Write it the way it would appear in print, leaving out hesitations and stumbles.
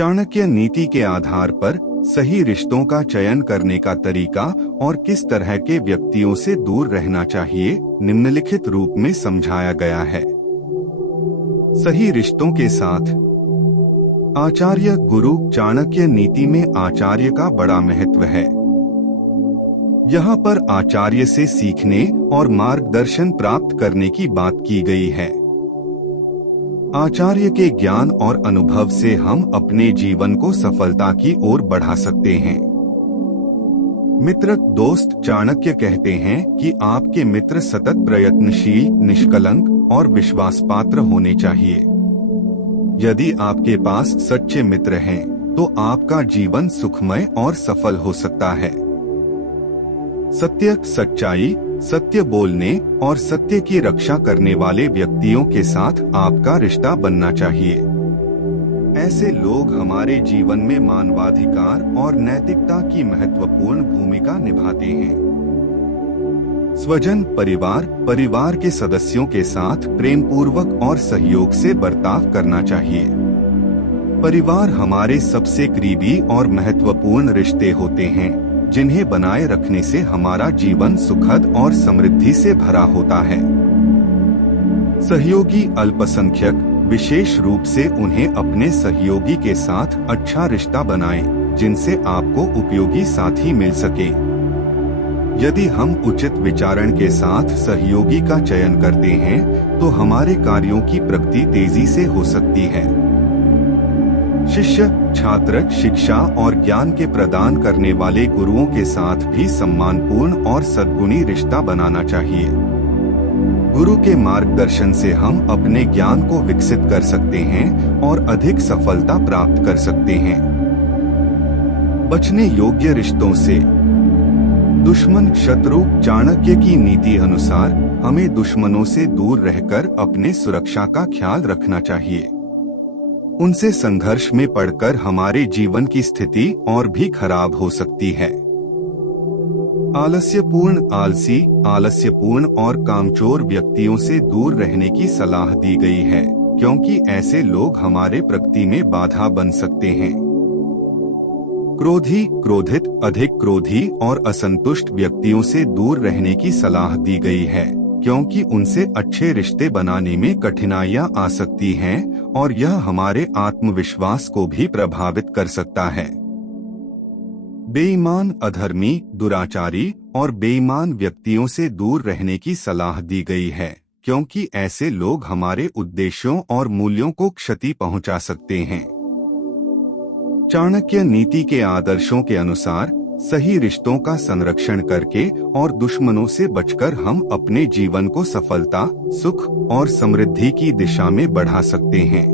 चाणक्य नीति के आधार पर सही रिश्तों का चयन करने का तरीका और किस तरह के व्यक्तियों से दूर रहना चाहिए निम्नलिखित रूप में समझाया गया है। सही रिश्तों के साथ आचार्य गुरु चाणक्य नीति में आचार्य का बड़ा महत्व है। यहाँ पर आचार्य से सीखने और मार्गदर्शन प्राप्त करने की बात की गई है। आचार्य के ज्ञान और अनुभव से हम अपने जीवन को सफलता की ओर बढ़ा सकते हैं। मित्र दोस्त चाणक्य कहते हैं कि आपके मित्र सतत प्रयत्नशील, निष्कलंक और विश्वासपात्र होने चाहिए। यदि आपके पास सच्चे मित्र हैं, तो आपका जीवन सुखमय और सफल हो सकता है। सत्य, सच्चाई, सत्य बोलने और सत्य की रक्षा करने वाले व्यक्तियों के साथ आपका रिश्ता बनना चाहिए। ऐसे लोग हमारे जीवन में मानवाधिकार और नैतिकता की महत्वपूर्ण भूमिका निभाते हैं। स्वजन, परिवार के सदस्यों के साथ प्रेमपूर्वक और सहयोग से बर्ताव करना चाहिए। परिवार हमारे सबसे करीबी और महत्वपूर्ण रिश्ते होते हैं, जिन्हें बनाए रखने से हमारा जीवन सुखद और समृद्धि से भरा होता है। सहयोगी अल्पसंख्यक, विशेष रूप से उन्हें अपने सहयोगी के साथ अच्छा रिश्ता बनाएं, जिनसे आपको उपयोगी साथी मिल सके। यदि हम उचित विचारण के साथ सहयोगी का चयन करते हैं, तो हमारे कार्यों की प्रगति तेजी से हो सकती है। शिष्य, छात्र, शिक्षा और ज्ञान के प्रदान करने वाले गुरुओं के साथ भी सम्मानपूर्ण और सद्गुणी रिश्ता बनाना चाहिए। गुरु के मार्गदर्शन से हम अपने ज्ञान को विकसित कर सकते हैं और अधिक सफलता प्राप्त कर सकते हैं। बचने योग्य रिश्तों से दुश्मन, शत्रु, चाणक्य की नीति अनुसार हमें दुश्मनों से दूर रहकर अपने सुरक्षा का ख्याल रखना चाहिए। उनसे संघर्ष में पड़कर हमारे जीवन की स्थिति और भी खराब हो सकती है। आलस्यपूर्ण और कामचोर व्यक्तियों से दूर रहने की सलाह दी गई है, क्योंकि ऐसे लोग हमारे प्रगति में बाधा बन सकते हैं। क्रोधी, क्रोधित, अधिक क्रोधी और असंतुष्ट व्यक्तियों से दूर रहने की सलाह दी गई है, क्योंकि उनसे अच्छे रिश्ते बनाने में कठिनाइयां आ सकती हैं और यह हमारे आत्मविश्वास को भी प्रभावित कर सकता है। बेईमान, अधर्मी, दुराचारी और बेईमान व्यक्तियों से दूर रहने की सलाह दी गई है, क्योंकि ऐसे लोग हमारे उद्देश्यों और मूल्यों को क्षति पहुंचा सकते हैं। चाणक्य नीति के आदर्शों के अनुसार सही रिश्तों का संरक्षण करके और दुश्मनों से बचकर हम अपने जीवन को सफलता, सुख और समृद्धि की दिशा में बढ़ा सकते हैं।